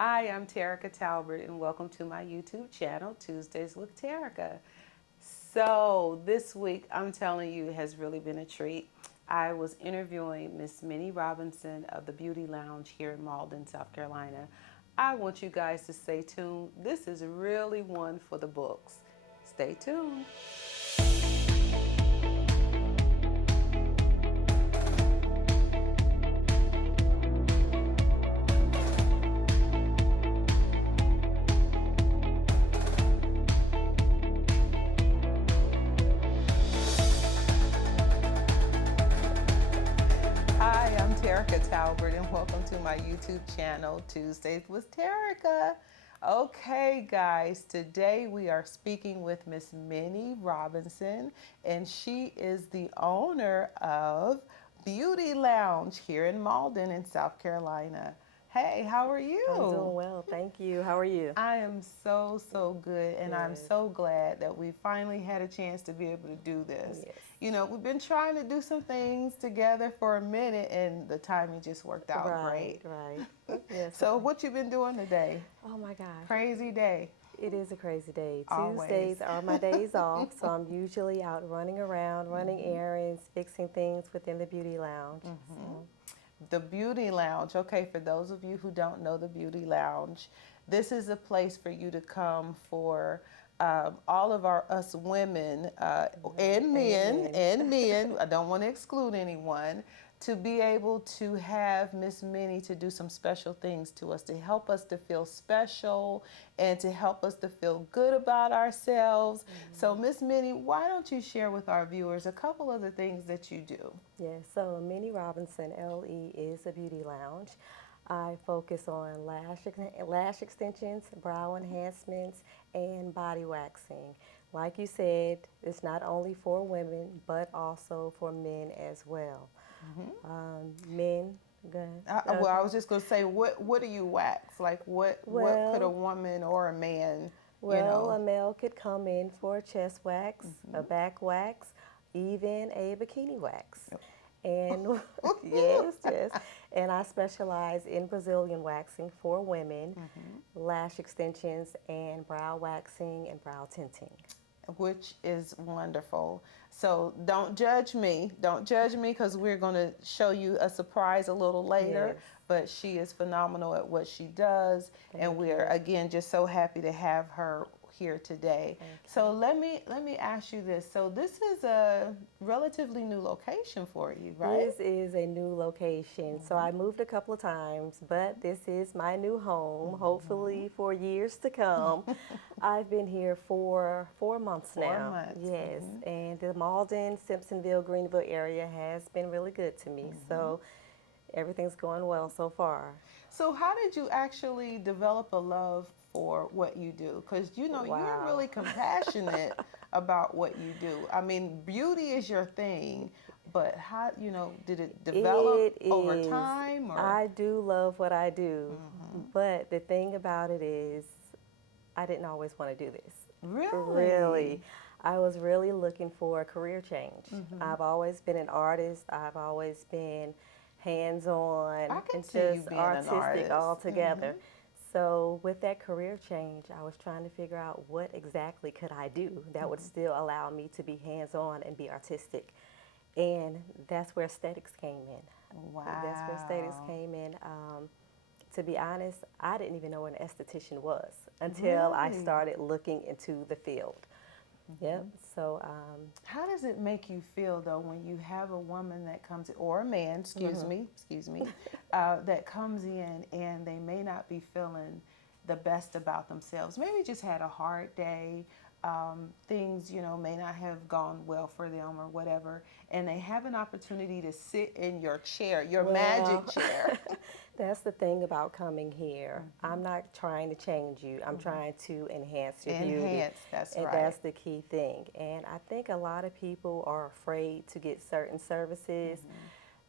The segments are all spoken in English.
Hi, I'm Terica Talbert, and welcome to my YouTube channel, Tuesdays with Terica. So, this week, I'm telling you, has really been a treat. I was interviewing Miss Minnie Robinson of the Beauty Lounge here in Mauldin, South Carolina. I want you guys to stay tuned. This is really one for the books. Stay tuned. Hi, I'm Terica Talbert, and welcome to my YouTube channel, Tuesdays with Terica. Okay, guys, today we are speaking with Miss Minnie Robinson, and she is the owner of Beauty Lounge here in Mauldin in South Carolina. Hey, how are I'm doing you? well, thank you. How are you? I am so good, and I'm Good. so glad that we finally had a chance to be able to do this. Yes. You know, we've been trying to do some things together for a minute, and the timing just worked out Right, great. right. Yes. So, what you been doing today? Oh my gosh. Crazy day, It is a crazy day. always. Tuesdays are my days off, so I'm usually out running around, running errands, fixing things within the beauty lounge. So, The Beauty Lounge. Okay, for those of you who don't know the Beauty Lounge, this is a place for you to come for all of us women and men amen. and men. I don't want to exclude anyone. To be able to have Miss Minnie to do some special things to us, to help us to feel special and to help us to feel good about ourselves. So, Miss Minnie, why don't you share with our viewers a couple of the things that you do? Yes, so Minnie Robinson LE is a beauty lounge. I focus on lash extensions, brow enhancements, and body waxing. Like you said, it's not only for women, but also for men as well. Men, good. Well, I was just gonna say, what do you wax? Like, what could a Well, woman or a man, you well, a know? male could come in for a chest wax, a back wax, even a bikini wax. And yes, yes. And I specialize in Brazilian waxing for women, lash extensions, and brow waxing and brow tinting. Which is wonderful. So don't judge me. Don't judge me because we're going to show you a surprise a little later. Yes. But she is phenomenal at what she does, and Thank we're you. again just so happy to have her here today. Thank So you. let me ask you this. So this is a relatively new location for you, right? This is a new location. So I moved a couple of times, but this is my new home, hopefully for years to come. I've been here for 4 months 4 months. now. Yes. And the Mauldin, Simpsonville, Greenville area has been really good to me. So everything's going well so far. So how did you actually develop a love for what you do? Because you know you're Wow. really compassionate about what you do. I mean, beauty is your thing, but how, did it develop It over is. time or? I do love what I do, but the thing about it is, I didn't always want to do this. Really? Really. I was really looking for a career change. I've always been an artist. I've always been I hands-on can and see you just being an artistic artist. altogether. So with that career change, I was trying to figure out what exactly could I do that would still allow me to be hands-on and be artistic. And that's where aesthetics came in. That's where aesthetics Wow. came in. To be honest, I didn't even know what an esthetician was until I Really? started looking into the field. Yep. So, How does it make you feel though when you have a woman that comes, or a man, excuse me, that comes in and they may not be feeling the best about themselves? Maybe just had a hard day. Things, may not have gone well for them or whatever, and they have an opportunity to sit in your chair, your magic well, chair. that's the thing about coming here. I'm not trying to change you. I'm trying to enhance your beauty. Enhance, that's And right. that's the key thing. And I think a lot of people are afraid to get certain services,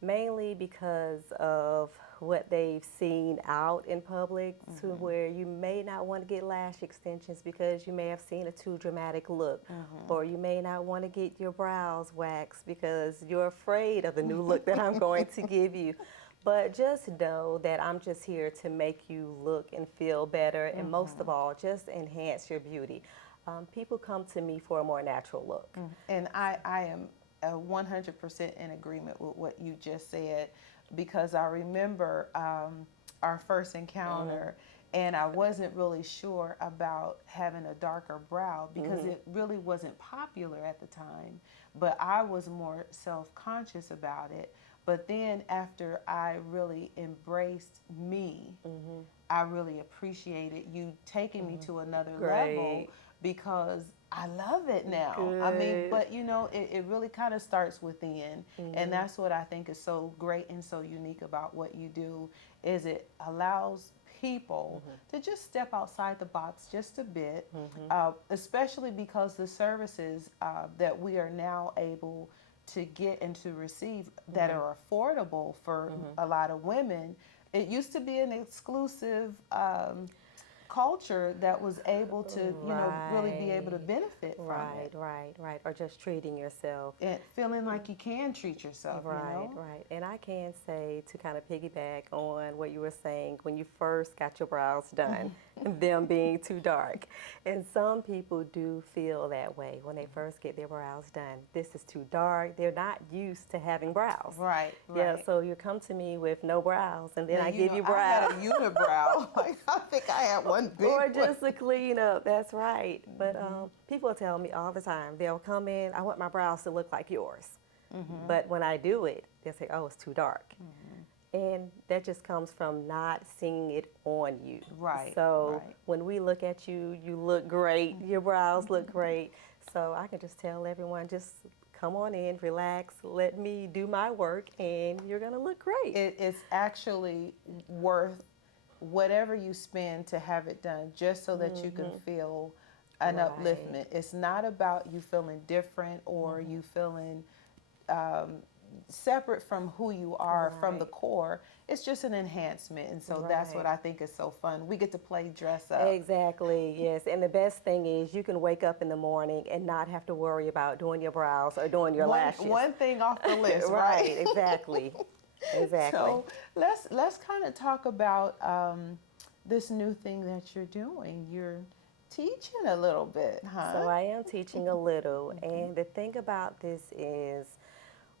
mainly because of what they've seen out in public, to where you may not want to get lash extensions because you may have seen a too dramatic look, or you may not want to get your brows waxed because you're afraid of the new look that I'm going to give you. But just know that I'm just here to make you look and feel better, and most of all, just enhance your beauty. People come to me for a more natural look. And I am 100% in agreement with what you just said, because I remember our first encounter, and I wasn't really sure about having a darker brow because it really wasn't popular at the time, but I was more self-conscious about it. But then after I really embraced me, I really appreciated you taking me to another level, Great. because I love it now. Good. I mean, but you know, it really kind of starts within. And that's what I think is so great and so unique about what you do, is it allows people to just step outside the box just a bit, especially because the services that we are now able to get and to receive that are affordable for a lot of women. It used to be an exclusive culture that was able to, you know, really be able to benefit from it. Right. Or just treating yourself. And feeling like you can treat yourself, you know? Right. And I can say, to kind of piggyback on what you were saying, when you first got your brows done, them being too dark. And some people do feel that way when they first get their brows done. This is too dark. They're not used to having brows. Right. Yeah, so you come to me with no brows, and then Now, I give you brows. I had a unibrow. Like, I think I had one big Or one. just a clean up, that's right. But people tell me all the time, they'll come in, I want my brows to look like yours. But when I do it, they'll say, oh, it's too dark. And that just comes from not seeing it on you. Right. So when we look at you, you look great, your brows look great. So I can just tell everyone, just come on in, relax, let me do my work, and you're going to look great. It's actually worth whatever you spend to have it done, just so that you can feel an upliftment. It's not about you feeling different or you feeling separate from who you are from the core. It's just an enhancement, and so that's what I think is so fun. We get to play dress up. Exactly, yes. And the best thing is you can wake up in the morning and not have to worry about doing your brows or doing your lashes. One thing off the list, right? Exactly. So let's kind of talk about this new thing that you're doing. You're teaching a little bit, huh? So I am teaching a little, and the thing about this is,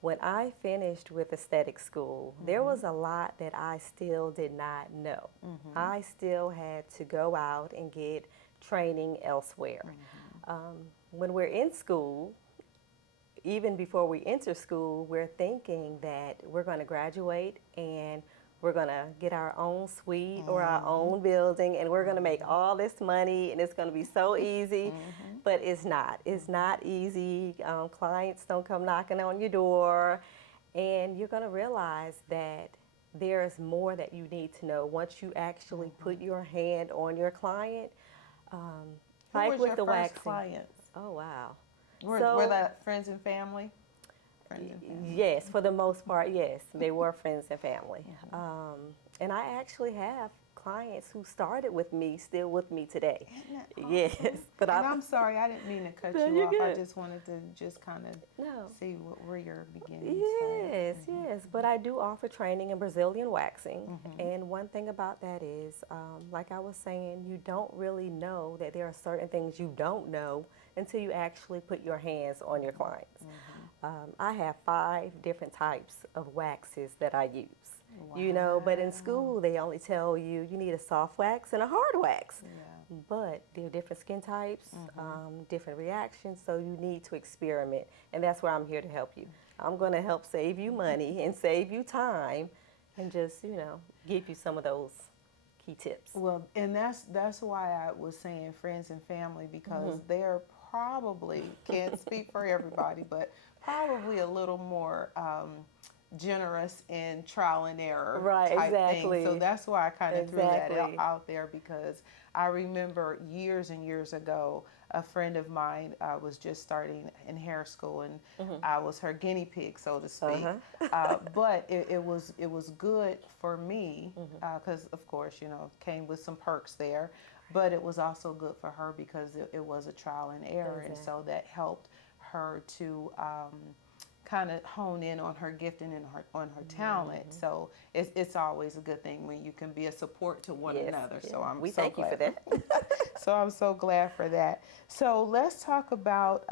when I finished with aesthetic school, there was a lot that I still did not know. I still had to go out and get training elsewhere. When we're in school, even before we enter school, we're thinking that we're going to graduate and we're going to get our own suite or our own building, and we're going to make all this money, and it's going to be so easy. But it's not. It's not easy. Clients don't come knocking on your door, and you're going to realize that there's more that you need to know once you actually put your hand on your client. Who was your first clients? Oh, wow. Were that friends and family? Yes, for the most part, yes. They were friends and family. And I actually have clients who started with me, still with me today. Isn't that awesome? Yes. But I'm sorry, I didn't mean to cut you off. I just wanted to just kind of see where your beginning started. Yes. But I do offer training in Brazilian waxing. And one thing about that is, like I was saying, you don't really know that there are certain things you don't know until you actually put your hands on your clients. I have 5 different types of waxes that I use. You know, but in school they only tell you you need a soft wax and a hard wax. But there are different skin types, different reactions, so you need to experiment, and that's where I'm here to help you. I'm going to help save you money and save you time, and just, you know, give you some of those key tips. Well, and that's why I was saying friends and family, because they're probably, can't speak for everybody, but probably a little more generous in trial and error type thing. So that's why I kind of threw that out there, because I remember years and years ago, a friend of mine was just starting in hair school, and I was her guinea pig, so to speak. But it was good for me, because of course, you know, came with some perks there, but it was also good for her because it was a trial and error, and so that helped her to kind of hone in on her gifting and on her talent. So it's always a good thing when you can be a support to one another. Yeah. So I'm we so thank glad you for that. So I'm so glad for that. So let's talk about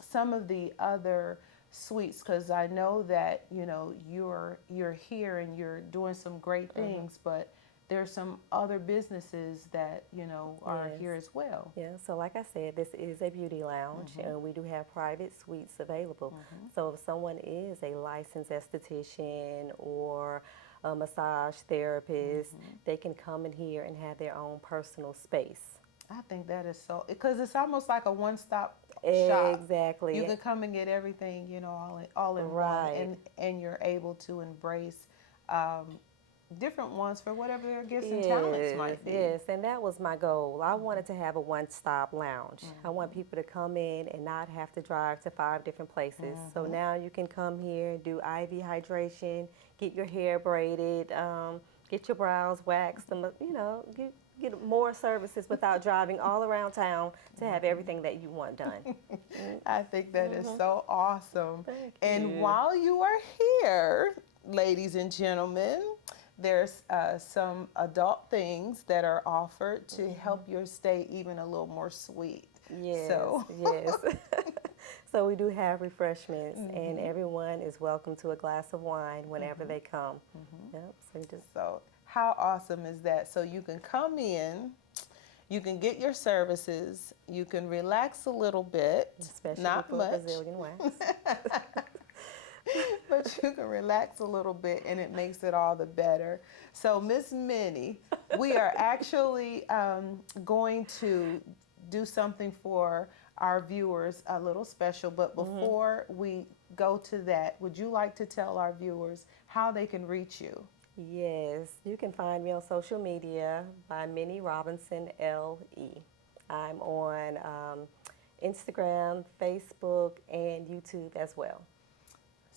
some of the other suites, because I know that you're here and you're doing some great things, but there's some other businesses that are here as well. Yeah, so like I said, this is a beauty lounge, and we do have private suites available. So if someone is a licensed esthetician or a massage therapist, they can come in here and have their own personal space. I think that is so, because it's almost like a one-stop shop. Exactly. You can come and get everything, all in Right. one, and you're able to embrace different ones for whatever their gifts and talents might be. Yes, and that was my goal. I wanted to have a one-stop lounge. I want people to come in and not have to drive to 5 different places. So now you can come here, do IV hydration, get your hair braided, get your brows waxed, get more services without driving all around town to have everything that you want done. I think that is so awesome. Thank And you. while you are here, ladies and gentlemen, there's some adult things that are offered to help your stay even a little more sweet. Yes, So. yes. So we do have refreshments, and everyone is welcome to a glass of wine whenever they come. Yep, so you just So how awesome is that? So you can come in, you can get your services, you can relax a little bit, especially not for much, Brazilian wax. but you can relax a little bit, and it makes it all the better. So Miss Minnie, we are actually going to do something for our viewers, a little special, but before we go to that, would you like to tell our viewers how they can reach you? Yes, you can find me on social media by Minnie Robinson LE. I'm on Instagram, Facebook, and YouTube as well.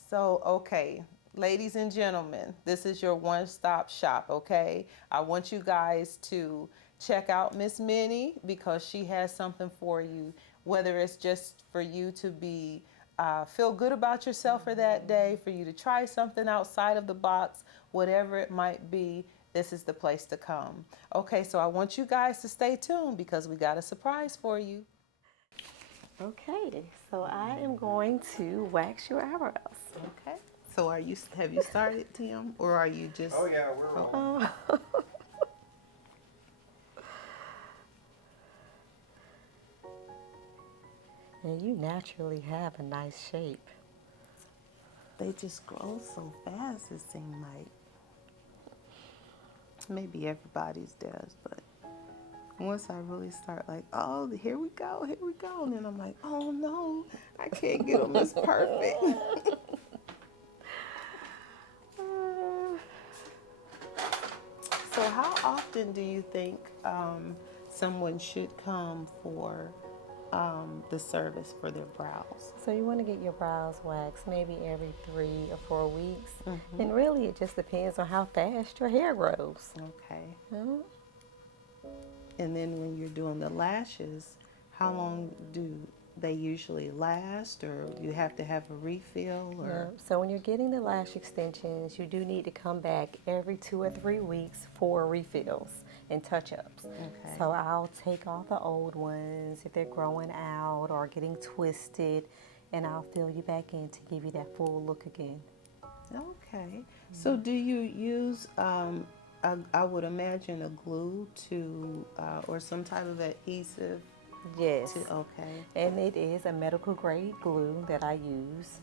So, okay, ladies and gentlemen, this is your one-stop shop, okay? I want you guys to check out Miss Minnie, because she has something for you, whether it's just for you to be feel good about yourself for that day, for you to try something outside of the box, whatever it might be, this is the place to come. Okay, so I want you guys to stay tuned, because we got a surprise for you. Okay, so I am going to wax your eyebrows. Okay. So have you started, Tim, or are you just? Oh yeah, we're rolling. And you naturally have a nice shape. They just grow so fast, it seems like. Maybe everybody's does, but once I really start like, oh, here we go, and then I'm like, oh no, I can't get them as perfect. So how often do you think someone should come for the service for their brows? So you want to get your brows waxed maybe every 3 or 4 weeks. And really it just depends on how fast your hair grows. Okay. And then when you're doing the lashes, how long do they usually last, or do you have to have a refill? Or? So when you're getting the lash extensions, you do need to come back every 2 or 3 weeks for refills and touch-ups. Okay. So I'll take off the old ones if they're growing out or getting twisted, and I'll fill you back in to give you that full look again. Okay. So do you use, I would imagine, a glue to, or some type of adhesive? Yes. Okay. And it is a medical grade glue that I use.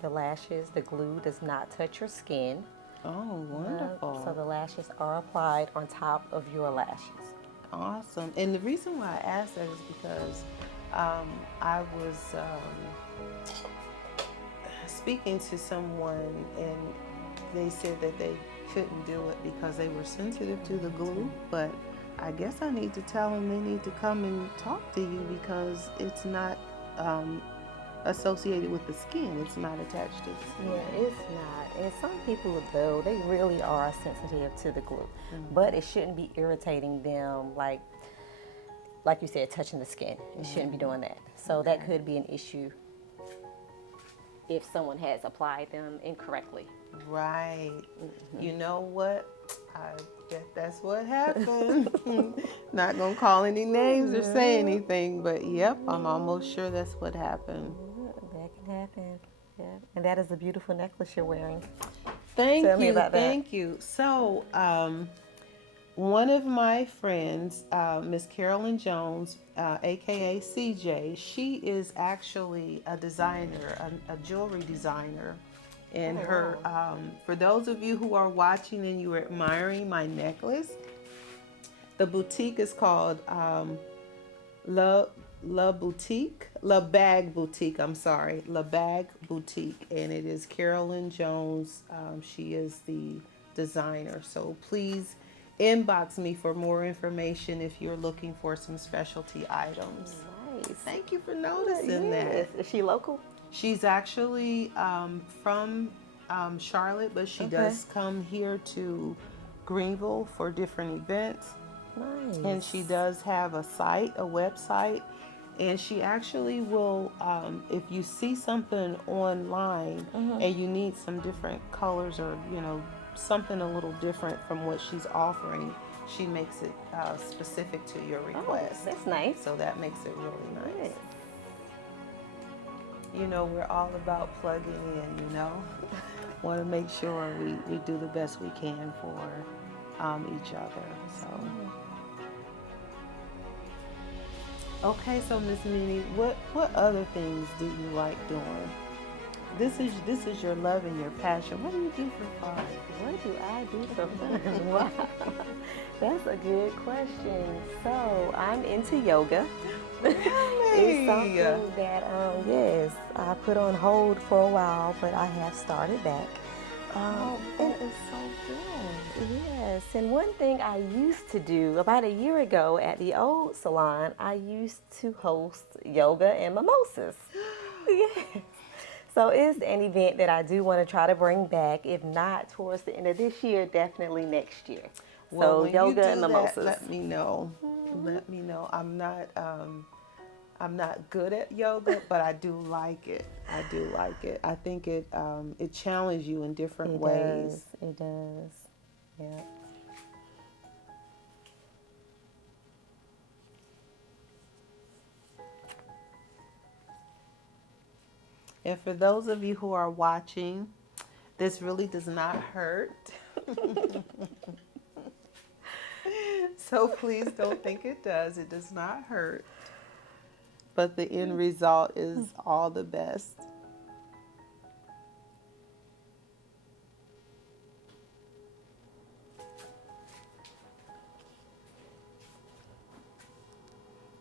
The lashes, the glue does not touch your skin. Oh, wonderful. So the lashes are applied on top of your lashes. Awesome. And the reason why I asked that is because I was speaking to someone, and they said that they couldn't do it because they were sensitive to the glue, but I guess I need to tell them they need to come and talk to you, because it's not associated with the skin. It's not attached to the skin. Yeah, it's not. And some people, though, they really are sensitive to the glue. But it shouldn't be irritating them like you said, touching the skin. It shouldn't be doing that. So that could be an issue. if someone has applied them incorrectly. Right. You know what? I bet that's what happened. Not gonna call any names or say anything, but yep, I'm almost sure that's what happened. That can happen. Yeah. And that is a beautiful necklace you're wearing. Thank Tell me you, about that. thank you. So, one of my friends, Miss Carolyn Jones, aka CJ, she is actually a designer, a jewelry designer. And her, for those of you who are watching and you are admiring my necklace, the boutique is called La Bag Boutique. I'm sorry, La Bag Boutique, and it is Carolyn Jones. She is the designer. So please inbox me for more information if you're looking for some specialty items. Nice. Thank you for noticing that. Yes. Is she local? She's actually from Charlotte, but she does come here to Greenville for different events. Nice. And she does have a site, a website, and she actually will, if you see something online and you need some different colors or, you know, something a little different from what she's offering, she makes it specific to your request. That's nice. So that makes it really nice. Yes. You know, we're all about plugging in, you know. Want to make sure we do the best we can for each other. So. Okay, so Miss Minnie, what other things do you like doing? This is your love and your passion. What do you do for fun? What do I do for fun? Wow, that's a good question. So I'm into yoga. Really? It's something that yes, I put on hold for a while, but I have started back. That is so good. Yes, and one thing I used to do about a year ago at the old salon, I used to host yoga and mimosas. Yes. So it's an event that I do want to try to bring back. If not towards the end of this year, definitely next year. Well, so when yoga you do and mimosas. that, let me know. Let me know. I'm not good at yoga, but I do like it. I do like it. I think it challenges you in different ways. It does. Yeah. And for those of you who are watching, this really does not hurt. So please don't think it does. It does not hurt. But the end result is all the best.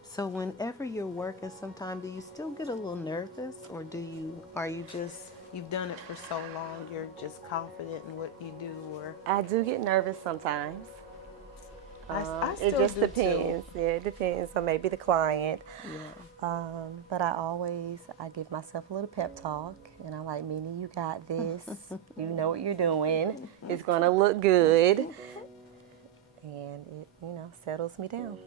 So whenever you're working, sometimes do you still get a little nervous, or are you just, you've done it for so long, you're just confident in what you do? Or I do get nervous sometimes. I It still just do depends. too. Yeah, it depends on maybe the client. Yeah. But I give myself a little pep talk, and I'm like, Minnie, you got this. You know what you're doing. It's gonna look good, and it, settles me down.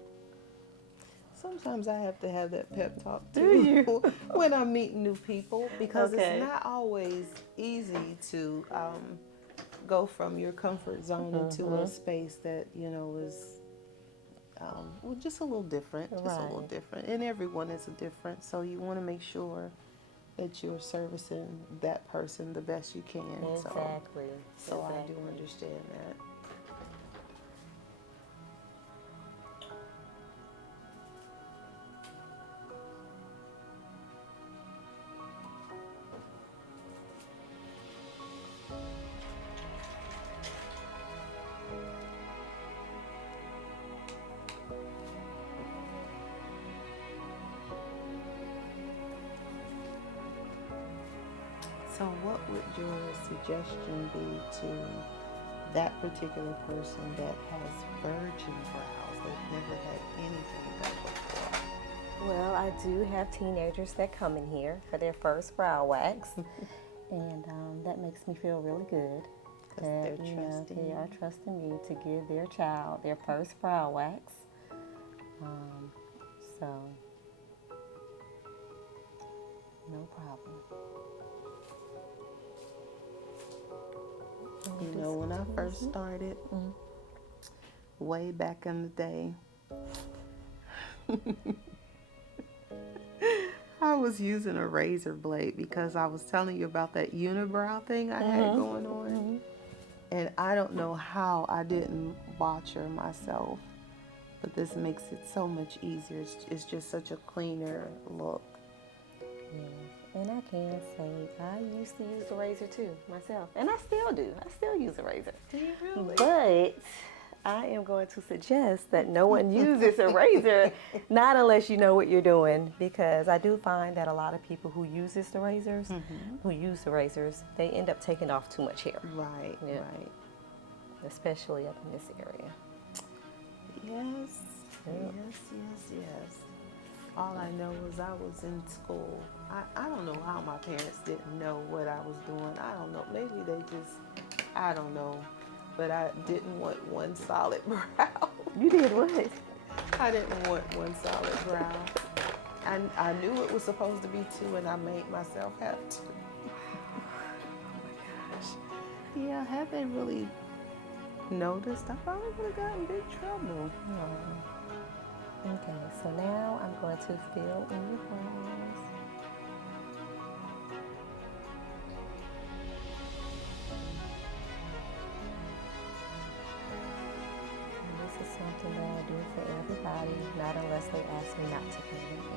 Sometimes I have to have that pep talk too when I'm meeting new people, because Okay. it's not always easy to go from your comfort zone into a space that is well, just a little different, just a little Right. different, and everyone is different. So you want to make sure that you're servicing that person the best you can. Exactly. So I do understand that. So what would your suggestion be to that particular person that has virgin brows? They've never had anything done before. Well, I do have teenagers that come in here for their first brow wax, and that makes me feel really good. Because That, they're trusting they you. are trusting me to give their child their first brow wax. So, no problem. You know, when I first started, way back in the day, I was using a razor blade because I was telling you about that unibrow thing I had going on. And I don't know how I didn't watch her myself, but this makes it so much easier. It's just such a cleaner look. Yes, and I can say I used to use a razor too myself, and I still do. I still use a razor. Do you really? But I am going to suggest that no one uses a razor, not unless you know what you're doing, because I do find that a lot of people who use the razors, they end up taking off too much hair. Right, right. Especially up in this area. Yes, yes. All I know is I was in school. I don't know how my parents didn't know what I was doing. I don't know. Maybe they just, I don't know. But I didn't want one solid brow. You did what? I didn't want one solid brow. I knew it was supposed to be two, and I made myself have two. Oh my gosh. Yeah, had they really noticed, I probably would have gotten in big trouble. Okay, so now I'm going to fill in your brows. And this is something that I do for everybody, not unless they ask me not to pay them.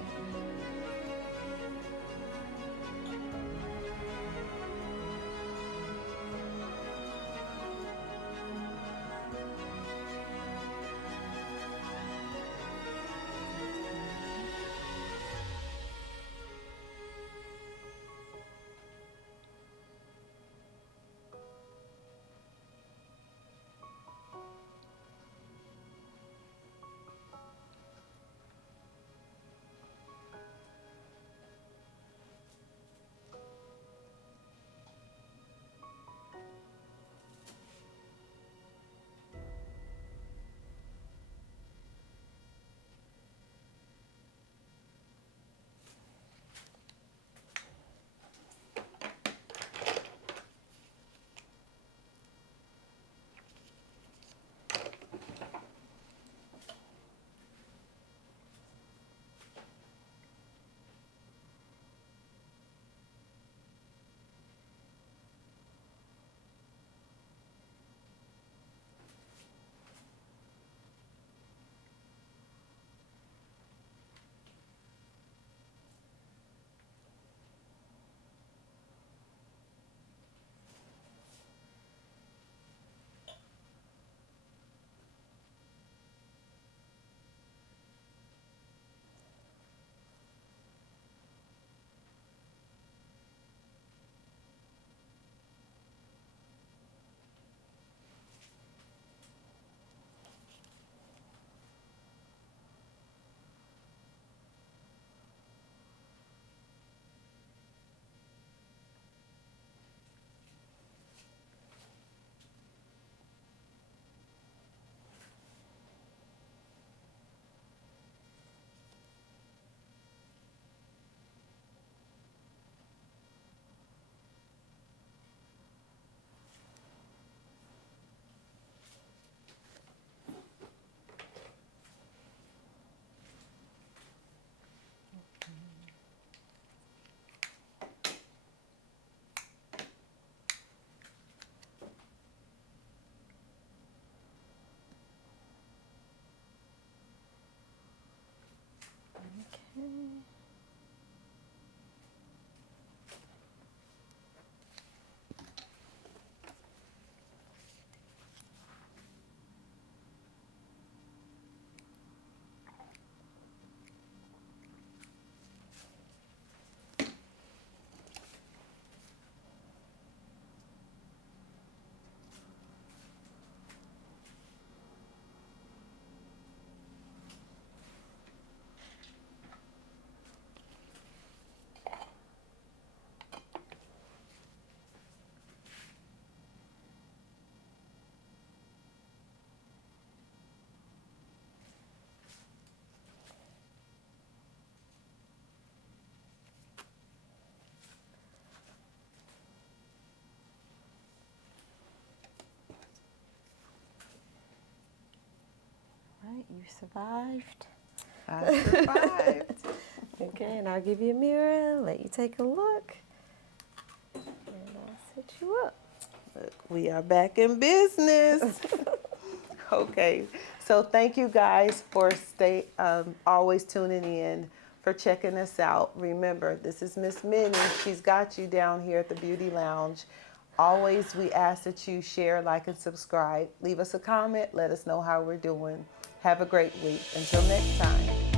you survived. I survived. Okay, and I'll give you a mirror, let you take a look, and I'll set you up. Look, we are back in business. Okay, so thank you guys for always tuning in, for checking us out. Remember, this is Miss Minnie. She's got you down here at the Beauty Lounge. Always, we ask that you share, like, and subscribe. Leave us a comment. Let us know how we're doing. Have a great week. Until next time.